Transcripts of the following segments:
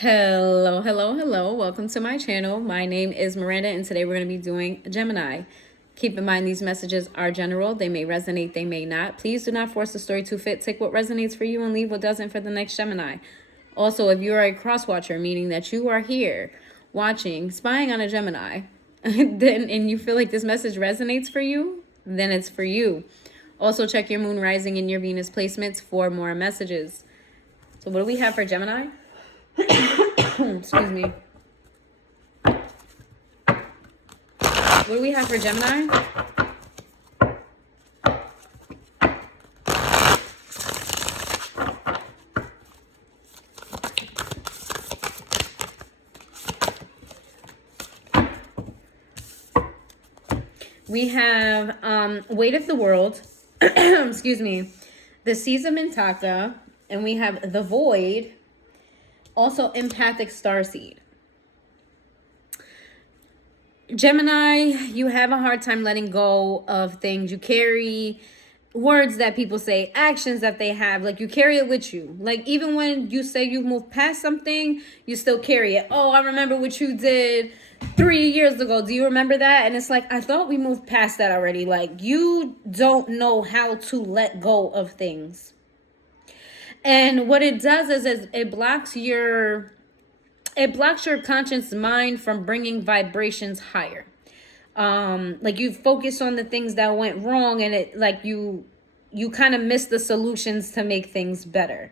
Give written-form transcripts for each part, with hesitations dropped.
Hello, hello, hello. Welcome to my channel. My name is Miranda, and today we're going to be doing Gemini. Keep in mind these messages are general. They may resonate, they may not. Please do not force the story to fit. Take what resonates for you and leave what doesn't for the next Gemini. Also, if you are a cross watcher, meaning that you are here watching, spying on a Gemini, and you feel like this message resonates for you, then it's for you. Also, check your moon rising and your Venus placements for more messages. So what do we have for Gemini? Excuse me. What do we have for Gemini? We have Weight of the World, excuse me, the Seas of Mintaka, and we have the Void, also Empathic Starseed. Gemini, you have a hard time letting go of things. You carry words that people say, actions that they have, like you carry it with you. Like even when you say you've moved past something, you still carry it. Oh, I remember what you did 3 years ago. Do you remember that? And it's like, I thought we moved past that already. Like you don't know how to let go of things. And what it does is it blocks your conscious mind from bringing vibrations higher. Like you focus on the things that went wrong, and it like you kind of miss the solutions to make things better.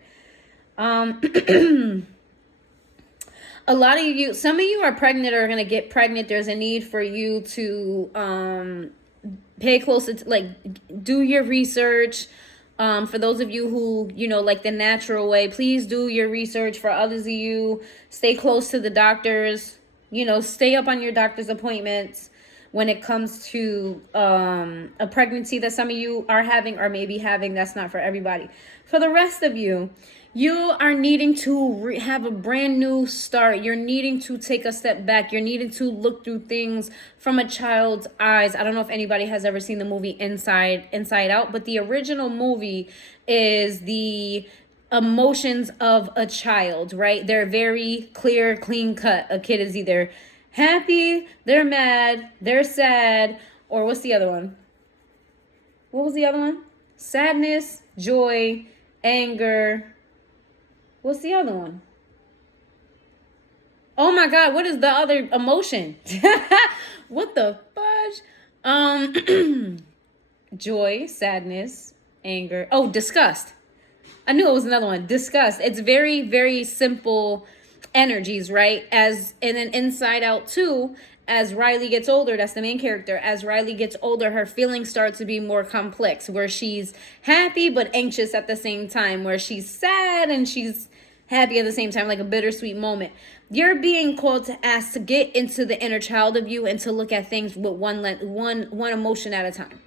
A lot of you, some of you are pregnant or are going to get pregnant. There's a need for you to pay close to, like, do your research. For those of you who, like the natural way, please do your research. For others of you, stay close to the doctors, stay up on your doctor's appointments when it comes to a pregnancy that some of you are having or maybe having. That's not for everybody. For the rest of you, you are needing to have a brand new start. You're needing to take a step back. You're needing to look through things from a child's eyes. I don't know if anybody has ever seen the movie Inside Out, but the original movie is the emotions of a child, right? They're very clear, clean cut. A kid is either happy, they're mad, they're sad, or what's the other one? What was the other one? Sadness, joy, anger. What's the other one? Oh my God, what is the other emotion? What the fudge? Joy, sadness, anger. Oh, disgust. I knew it was another one. Disgust. It's very, very simple energies, right? And then Inside Out too, as Riley gets older, that's the main character. As Riley gets older, her feelings start to be more complex, where she's happy but anxious at the same time, where she's sad and she's happy at the same time, like a bittersweet moment. You're being called to ask to get into the inner child of you and to look at things with one emotion at a time.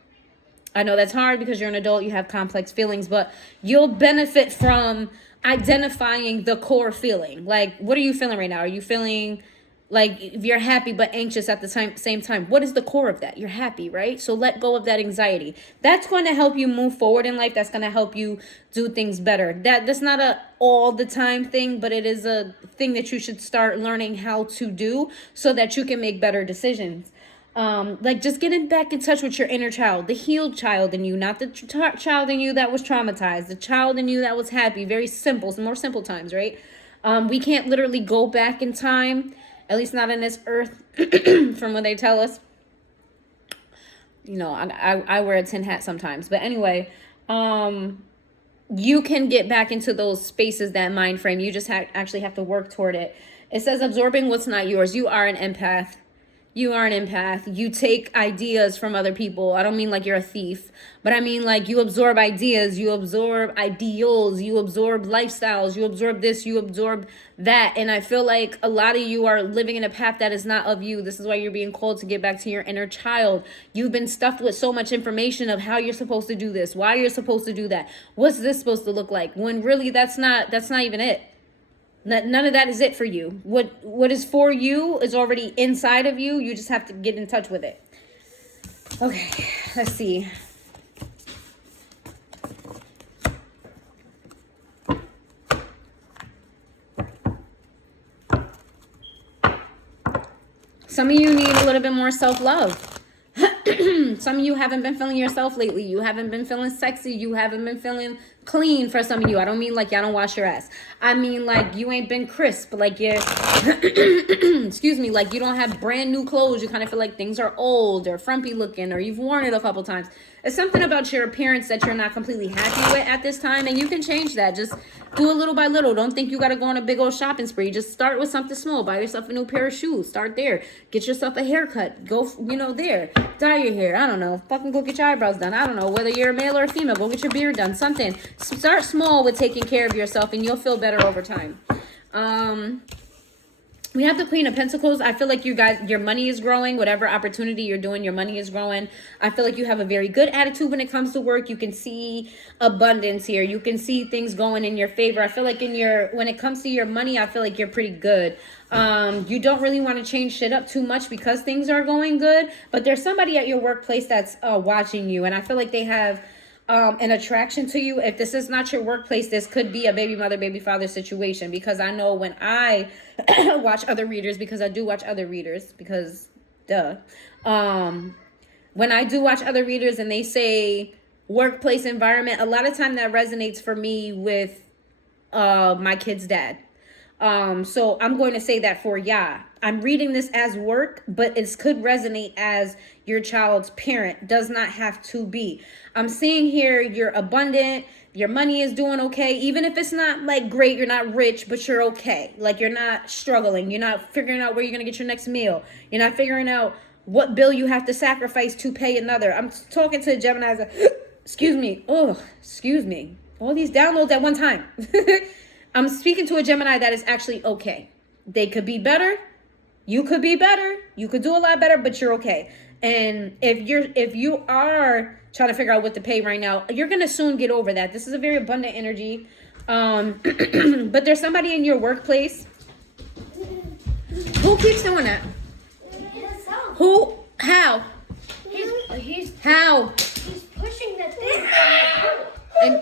I know that's hard because you're an adult, you have complex feelings, but you'll benefit from identifying the core feeling. Like, what are you feeling right now? Are you feeling like if you're happy but anxious at the same time? What is the core of that? You're happy, right? So let go of that anxiety. That's going to help you move forward in life. That's going to help you do things better. That's not a all the time thing, but it is a thing that you should start learning how to do so that you can make better decisions. Like just getting back in touch with your inner child, the healed child in you, not the child in you that was traumatized, the child in you that was happy. Very simple, some more simple times, right? We can't literally go back in time, at least not in this earth, from what they tell us. I wear a tin hat sometimes, but anyway, you can get back into those spaces, that mind frame. You just actually have to work toward it. It says absorbing what's not yours. You are an empath. You are an empath. You take ideas from other people. I don't mean like you're a thief, but I mean like you absorb ideas, you absorb ideals, you absorb lifestyles, you absorb this, you absorb that. And I feel like a lot of you are living in a path that is not of you. This is why you're being called to get back to your inner child. You've been stuffed with so much information of how you're supposed to do this, why you're supposed to do that, what's this supposed to look like, when really that's not even it. None of that is it for you. What is for you is already inside of you. You just have to get in touch with it. Okay, let's see. Some of you need a little bit more self-love. Some of you haven't been feeling yourself lately. You haven't been feeling sexy. You haven't been feeling clean for some of you. I don't mean like y'all don't wash your ass. I mean like you ain't been crisp. Like you're, excuse me, like you don't have brand new clothes. You kind of feel like things are old or frumpy looking, or you've worn it a couple times. It's something about your appearance that you're not completely happy with at this time, and you can change that. Just do it little by little. Don't think you got to go on a big old shopping spree. Just start with something small. Buy yourself a new pair of shoes. Start there. Get yourself a haircut. Go, there. Dye your hair. I don't know. Fucking go get your eyebrows done. I don't know. Whether you're a male or a female, go get your beard done. Something. Start small with taking care of yourself, and you'll feel better over time. We have the Queen of Pentacles. I feel like you guys, your money is growing. Whatever opportunity you're doing, your money is growing. I feel like you have a very good attitude when it comes to work. You can see abundance here. You can see things going in your favor. I feel like when it comes to your money, I feel like you're pretty good. You don't really want to change shit up too much because things are going good. But there's somebody at your workplace that's watching you. And I feel like they have an attraction to you. If this is not your workplace, this could be a baby mother, baby father situation, because I know when I watch other readers, because I do watch other readers, because duh, when I do watch other readers and they say workplace environment, a lot of time that resonates for me with my kid's dad. So I'm going to say that for ya. I'm reading this as work, but it could resonate as your child's parent. Does not have to be. I'm seeing here you're abundant. Your money is doing okay. Even if it's not like great, you're not rich, but you're okay. Like you're not struggling. You're not figuring out where you're going to get your next meal. You're not figuring out what bill you have to sacrifice to pay another. I'm talking to Gemini. Excuse me. Oh, excuse me. All these downloads at one time. I'm speaking to a Gemini that is actually okay. They could be better. You could be better. You could do a lot better, but you're okay. And if you are trying to figure out what to pay right now, you're going to soon get over that. This is a very abundant energy. But there's somebody in your workplace. Who keeps doing that? Who? How? How? He's pushing the thing.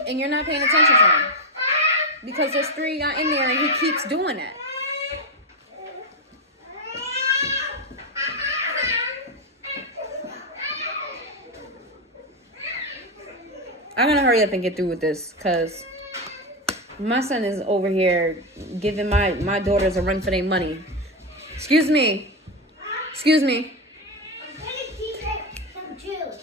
And you're not paying attention to him. Because there's 3 in there and he keeps doing that. I'm going to hurry up and get through with this because my son is over here giving my daughters a run for their money. Excuse me. Excuse me. I'm going to keep it some juice.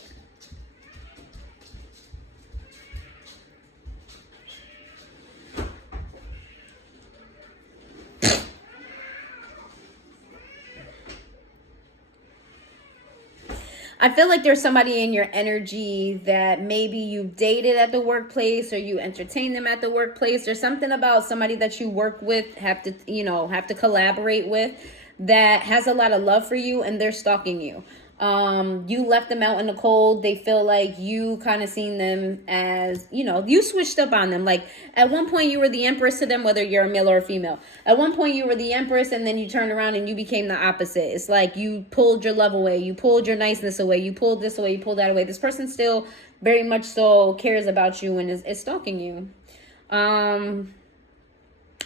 I feel like there's somebody in your energy that maybe you dated at the workplace or you entertain them at the workplace. There's something about somebody that you work with, have to collaborate with, that has a lot of love for you and they're stalking you. You left them out in the cold. They feel like you kind of seen them as, you switched up on them. Like at one point you were the empress to them, whether you're a male or a female. At one point you were the empress and then you turned around and you became the opposite. It's like you pulled your love away. You pulled your niceness away. You pulled this away. You pulled that away. This person still very much so cares about you and is stalking you.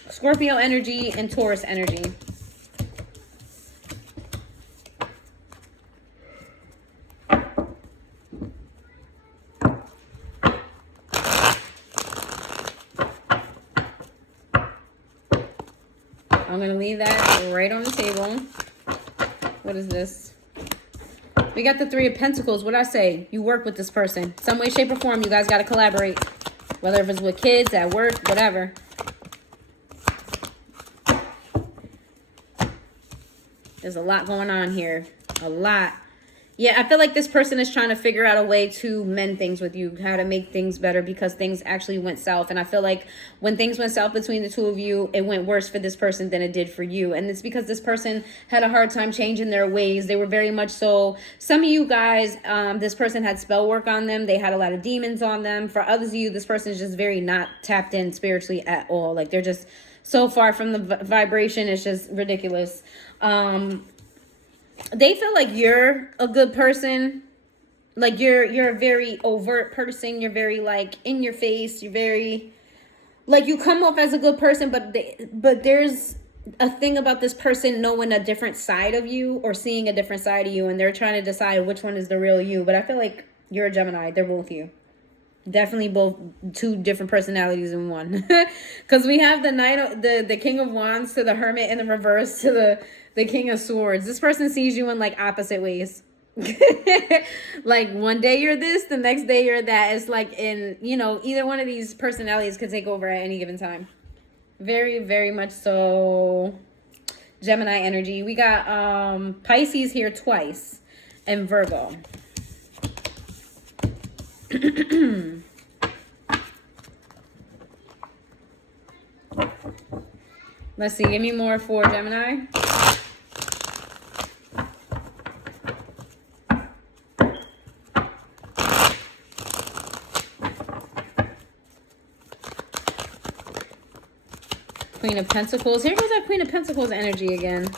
Scorpio energy and Taurus energy. I'm going to leave that right on the table. What is this? We got the 3 of Pentacles. What did I say? You work with this person. Some way, shape, or form, you guys got to collaborate. Whether if it's with kids, at work, whatever. There's a lot going on here. A lot. Yeah, I feel like this person is trying to figure out a way to mend things with you, how to make things better because things actually went south. And I feel like when things went south between the 2 of you, it went worse for this person than it did for you. And it's because this person had a hard time changing their ways. They were very much so. Some of you guys, this person had spell work on them. They had a lot of demons on them. For others of you, this person is just very not tapped in spiritually at all. Like they're just so far from the vibration. It's just ridiculous. They feel like you're a good person. Like you're a very overt person. You're very like in your face. You're very like you come off as a good person, but there's a thing about this person knowing a different side of you or seeing a different side of you, and they're trying to decide which one is the real you. But I feel like you're a Gemini. They're both you. Definitely both two different personalities in one. Because we have the the King of Wands to the Hermit in the reverse to the King of Swords. This person sees you in like opposite ways. Like one day you're this, the next day you're that. It's like in, you know, either one of these personalities could take over at any given time. Very, very much so Gemini energy. We got Pisces here twice and Virgo. Let's see, give me more for Gemini. Queen of Pentacles. Here goes that Queen of Pentacles energy again.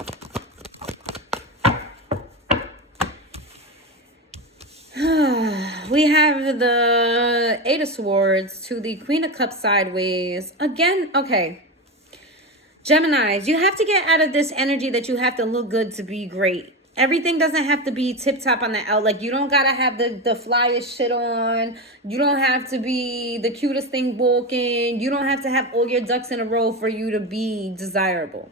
We have the Eight of Swords to the Queen of Cups sideways. Again, okay. Geminis, you have to get out of this energy that you have to look good to be great. Everything doesn't have to be tip-top on the out. Like, you don't gotta have the flyest shit on. You don't have to be the cutest thing walking. You don't have to have all your ducks in a row for you to be desirable.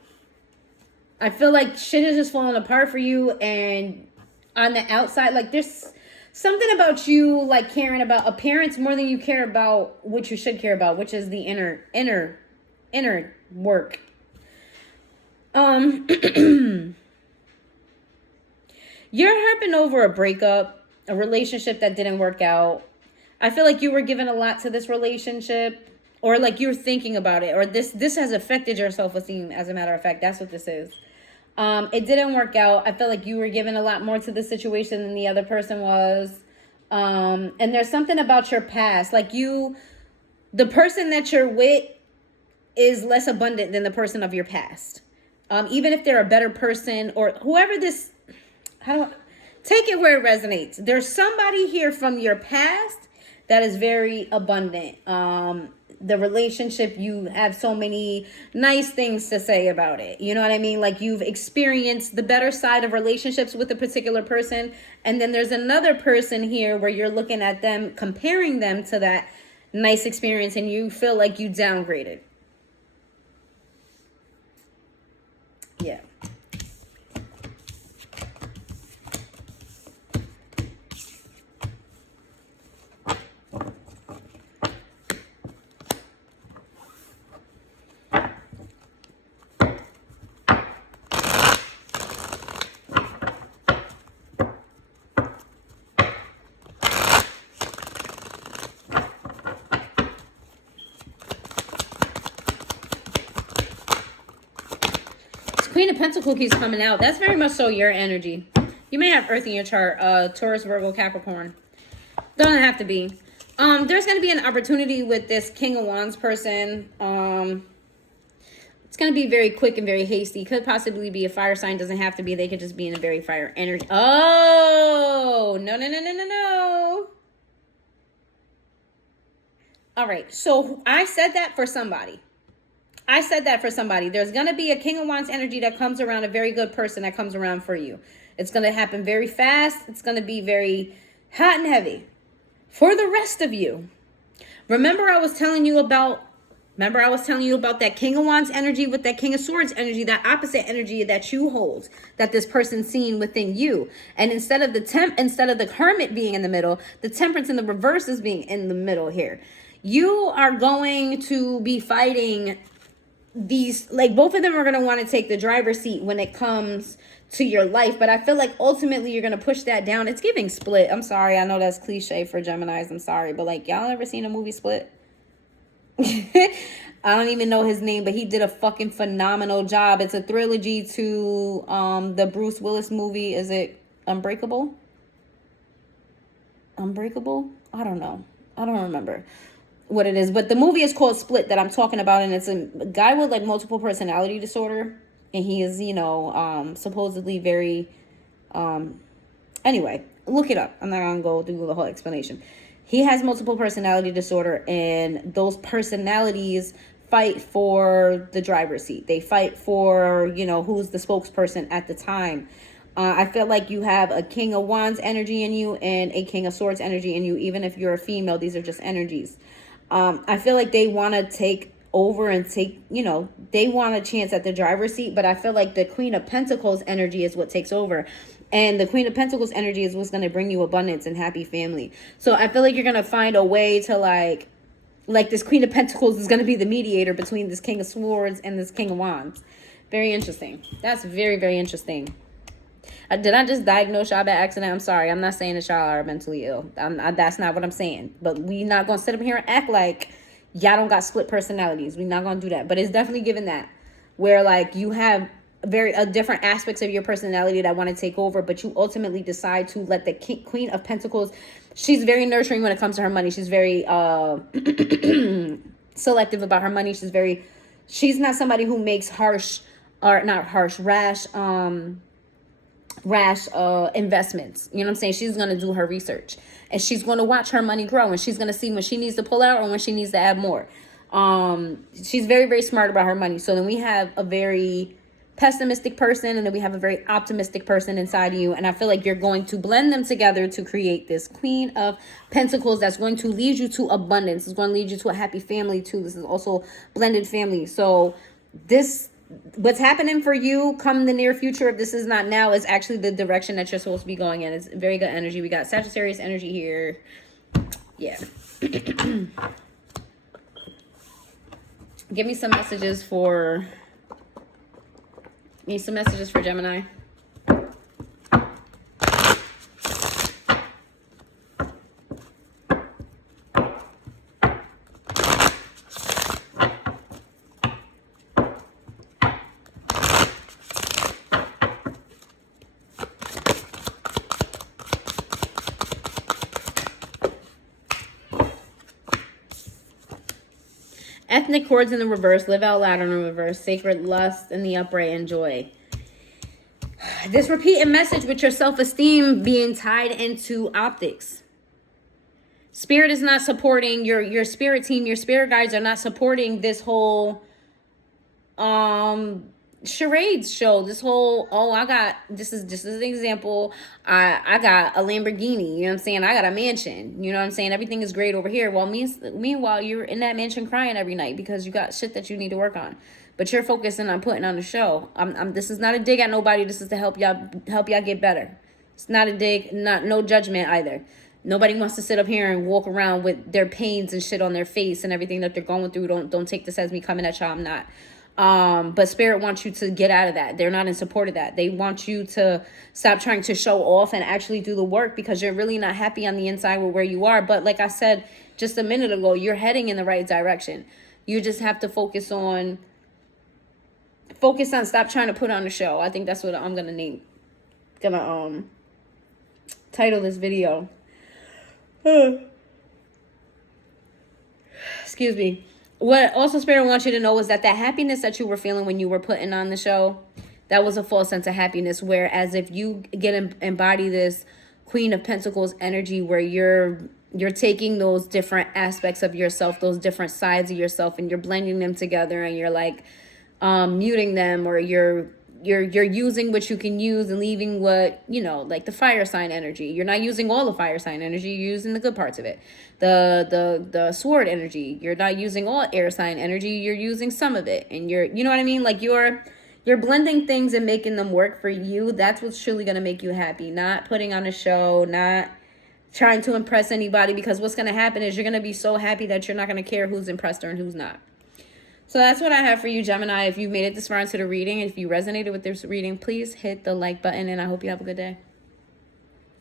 I feel like shit is just falling apart for you, and on the outside, like, there's something about you, like, caring about appearance more than you care about what you should care about, which is the inner work. You're harping over a breakup, a relationship that didn't work out. I feel like you were given a lot to this relationship, or like you're thinking about it, or this has affected your self-esteem. As a matter of fact, that's what this is. It didn't work out. I feel like you were given a lot more to the situation than the other person was. And there's something about your past. Like the person that you're with is less abundant than the person of your past. Even if they're a better person or whoever this, take it where it resonates. There's somebody here from your past that is very abundant. The relationship, you have so many nice things to say about it. You know what I mean? Like, you've experienced the better side of relationships with a particular person. And then there's another person here where you're looking at them, comparing them to that nice experience, and you feel like you downgraded. Yeah. Queen of Pentacles keeps coming out. That's very much so your energy. You may have Earth in your chart. Taurus, Virgo, Capricorn. Doesn't have to be. There's going to be an opportunity with this King of Wands person. It's going to be very quick and very hasty. Could possibly be a fire sign. Doesn't have to be. They could just be in a very fire energy. Oh, no. All right. So I said that for somebody. There's going to be a King of Wands energy that comes around, a very good person that comes around for you. It's going to happen very fast. It's going to be very hot and heavy. For the rest of you, remember I was telling you about that King of Wands energy with that King of Swords energy, that opposite energy that you hold, that this person's seen within you. And instead of the Hermit being in the middle, the Temperance in the reverse is being in the middle here. You are going to be fighting these, like, both of them are going to want to take the driver's seat when it comes to your life, but I feel like ultimately you're going to push that down. It's giving Split. I'm sorry, I know that's cliche for Geminis, I'm sorry, but like, y'all ever seen a movie Split? I don't even know his name, but he did a fucking phenomenal job. It's a trilogy to the Bruce Willis movie. Is it Unbreakable? I don't know, I don't remember what it is, but the movie is called Split that I'm talking about, and it's a guy with like multiple personality disorder, and he is, you know, supposedly very anyway, look it up. I'm not gonna go through the whole explanation. He has multiple personality disorder, and those personalities fight for the driver's seat. They fight for, you know, who's the spokesperson at the time. I feel like you have a King of Wands energy in you and a King of Swords energy in you. Even if you're a female, these are just energies. I feel like they want to take over and take, you know, they want a chance at the driver's seat. But I feel like the Queen of Pentacles energy is what takes over. And the Queen of Pentacles energy is what's going to bring you abundance and happy family. So I feel like you're going to find a way to like this Queen of Pentacles is going to be the mediator between this King of Swords and this King of Wands. Very interesting. That's very, very interesting. Did I just diagnose y'all by accident? I'm sorry. I'm not saying that y'all are mentally ill. That's not what I'm saying. But we not going to sit up here and act like y'all don't got split personalities. We not going to do that. But it's definitely given that. Where like you have different aspects of your personality that want to take over. But you ultimately decide to let the Queen of Pentacles. She's very nurturing when it comes to her money. She's very selective about her money. She's not somebody who makes rash investments. You know what I'm saying? She's going to do her research and she's going to watch her money grow, and she's going to see when she needs to pull out or when she needs to add more. She's very, very smart about her money. So then we have a very pessimistic person, and then we have a very optimistic person inside of you. And I feel like you're going to blend them together to create this Queen of Pentacles that's going to lead you to abundance. It's going to lead you to a happy family too. This is also blended family. So what's happening for you come the near future, if this is not now, is actually the direction that you're supposed to be going in. It's very good energy. We got Sagittarius energy here. Yeah. Give me some messages for Gemini. Ethnic chords in the reverse, live out loud in the reverse, sacred lust in the upright, and joy. This repeating message with your self-esteem being tied into optics. Spirit is not supporting your spirit team. Your spirit guides are not supporting this whole charades show. This whole, this is just as an example, I got a Lamborghini, you know what I'm saying? I got a mansion, you know what I'm saying? Everything is great over here. Well, meanwhile, you're in that mansion crying every night because you got shit that you need to work on. But you're focusing on putting on a show. This is not a dig at nobody. This is to help y'all get better. It's not a dig, no judgment either. Nobody wants to sit up here and walk around with their pains and shit on their face and everything that they're going through. Don't take this as me coming at y'all. I'm not. But spirit wants you to get out of that. They're not in support of that. They want you to stop trying to show off and actually do the work, because you're really not happy on the inside with where you are. But like I said just a minute ago, you're heading in the right direction. You just have to focus on stop trying to put on a show. I think that's what I'm gonna title this video. Excuse me. What also Spirit wants you to know is that happiness that you were feeling when you were putting on the show, that was a false sense of happiness. Whereas if you embody this Queen of Pentacles energy, where you're taking those different aspects of yourself, those different sides of yourself, and you're blending them together, and you're like muting them, or you're using what you can use and leaving what, like the fire sign energy. You're not using all the fire sign energy. You're using the good parts of it. The sword energy. You're not using all air sign energy. You're using some of it. And you know what I mean? Like you're blending things and making them work for you. That's what's truly going to make you happy. Not putting on a show, not trying to impress anybody, because what's going to happen is you're going to be so happy that you're not going to care who's impressed or and who's not. So that's what I have for you, Gemini. If you made it this far into the reading, if you resonated with this reading, please hit the like button, and I hope you have a good day.